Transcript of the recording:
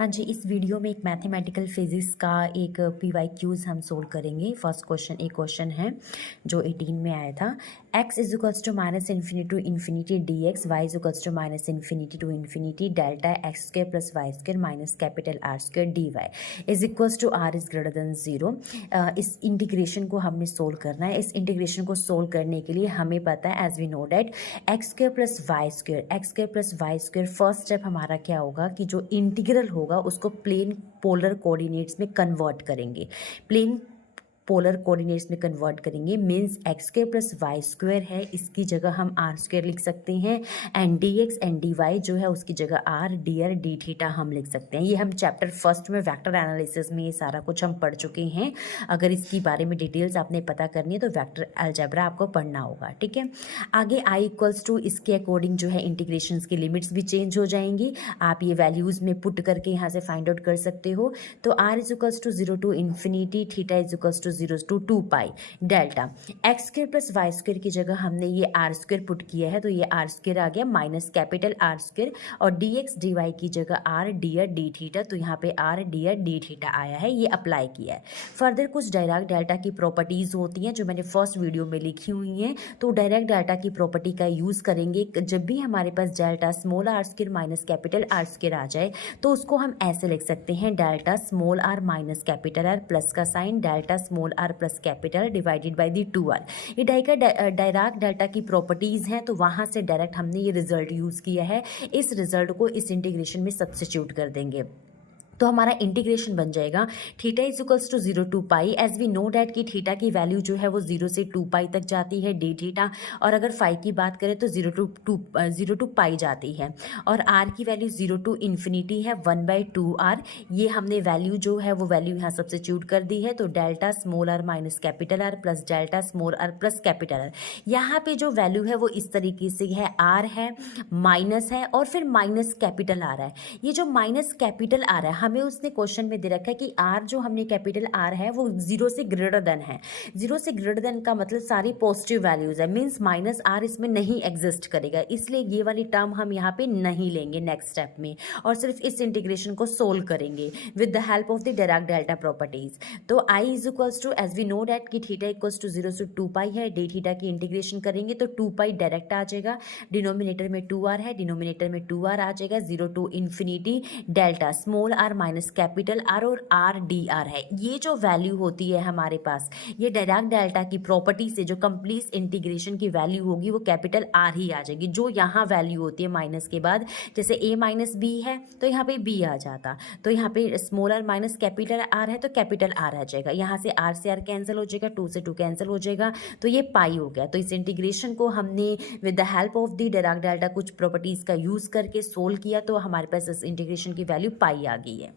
हाँ जी, इस वीडियो में एक मैथमेटिकल फिजिक्स का एक पीवाईक्यूज हम सोल्व करेंगे। फर्स्ट क्वेश्चन एक क्वेश्चन है जो 18 में आया था। x is equals to minus infinity to infinity d x, y is equals to minus infinity to infinity delta x square plus y square minus capital r square d y is equals to r is greater than 0। इस integration को हमने solve करना है। इस integration को solve करने के लिए हमें पता है as we know that x square plus y square first step हमारा क्या होगा कि जो इंटीग्रल होगा उसको प्लेन पोलर कोऑर्डिनेट्स में कन्वर्ट करेंगे। प्लेन पोलर कोऑर्डिनेट्स में कन्वर्ट करेंगे means x square plus y square है, इसकी जगह हम आर स्क्वायर लिख सकते हैं। And d x and d y जो है उसकी जगह आर डी थीटा हम लिख सकते हैं। ये हम चैप्टर फर्स्ट में वेक्टर एनालिसिस में ये सारा कुछ हम पढ़ चुके हैं। अगर इसके बारे में डिटेल्स आपने पता करनी है तो वेक्टर अलजेब्रा आपको पढ़ना होगा, ठीक है। आगे आई इक्वल्स टू इसके अकॉर्डिंग जो है इंटीग्रेशन की लिमिट्स भी चेंज हो जाएंगी। आप ये वैल्यूज़ में पुट करके यहाँ से फाइंड आउट कर सकते हो। तो r is equals to 0 to infinity, theta is equals to 0 to 2 pi delta x square plus y square की जगह हमने ये आर स्क्वायर पुट किया है तो ये आर स्क्वायर आ गया माइनस कैपिटल आर स्क्वायर और डी एक्स डी वाई की जगह आर डी थीटा, तो यहाँ पे आर डी थीटा आया है, ये अप्लाई किया है। फर्दर कुछ डायरेक्ट डेल्टा की प्रॉपर्टीज़ होती हैं जो मैंने फर्स्ट वीडियो में लिखी हुई हैं, तो डायरेक्ट डेल्टा की प्रॉपर्टी का यूज़ करेंगे। जब भी हमारे पास delta small R square minus capital R square आ जाए तो उसको हम ऐसे लिख सकते हैं delta small are minus capital are plus का sign delta small are plus capital divided by the 2r। ये डायरेक्ट डेल्टा की प्रॉपर्टीज हैं तो वहां से डायरेक्ट हमने ये रिजल्ट यूज किया है। इस रिजल्ट को इस इंटीग्रेशन में सब्स्टिट्यूट कर देंगे तो हमारा इंटीग्रेशन बन जाएगा theta is equals to 0 to pi. As we know that कि थीटा की वैल्यू जो है वो 0 से 2 पाई तक जाती है डी थीटा, और अगर फाई की बात करें तो 0 टू पाई जाती है। और आर की वैल्यू 0 टू इन्फिनिटी है 1/2r। ये हमने वैल्यू जो है वो वैल्यू यहाँ सब्स्टिट्यूट कर दी है। तो delta small are minus capital are plus delta small are plus capital r, यहाँ पे जो वैल्यू है वो इस तरीके से है, आर है माइनस है और फिर माइनस कैपिटल आ रहा है। ये जो माइनस कैपिटल आ रहा है हमें उसने क्वेश्चन में दे रखा है कि आर जो हमने कैपिटल आर है वो 0 से ग्रेटर देन है। 0 से ग्रेटर देन का मतलब सारी पॉजिटिव वैल्यूज है, मींस माइनस आर इसमें नहीं एग्जिस्ट करेगा, इसलिए ये वाली टर्म हम यहाँ पे नहीं लेंगे नेक्स्ट स्टेप में और सिर्फ इस इंटीग्रेशन को सोल्व करेंगे with the help of the direct delta properties. तो I is equals to as we know that कि थीटा इक्वल्स टू 0 से 2 पाई है, डी थीटा की इंटीग्रेशन करेंगे तो 2 पाई डायरेक्ट आ जाएगा, डिनोमिनेटर में 2r है, डिनोमिनेटर में 2r आ जाएगा, 0 to infinity delta small are minus capital r और आर डी आर है। ये जो वैल्यू होती है हमारे पास ये डायरेक्ट डेल्टा की प्रॉपर्टी से जो कंप्लीट इंटीग्रेशन की वैल्यू होगी वो कैपिटल आर ही आ जाएगी। जो यहाँ वैल्यू होती है माइनस के बाद, जैसे a माइनस बी है तो यहाँ पे b आ जाता, तो यहाँ पे small are minus capital r है तो कैपिटल आर आ जाएगा। यहाँ से आर कैंसिल हो जाएगा, 2 से 2 कैंसिल हो जाएगा, तो ये पाई हो गया। तो इस इंटीग्रेशन को हमने with the help of the direct delta कुछ प्रॉपर्टीज का यूज करके सोल्व किया तो हमारे पास इस इंटीग्रेशन की वैल्यू पाई आ गई है।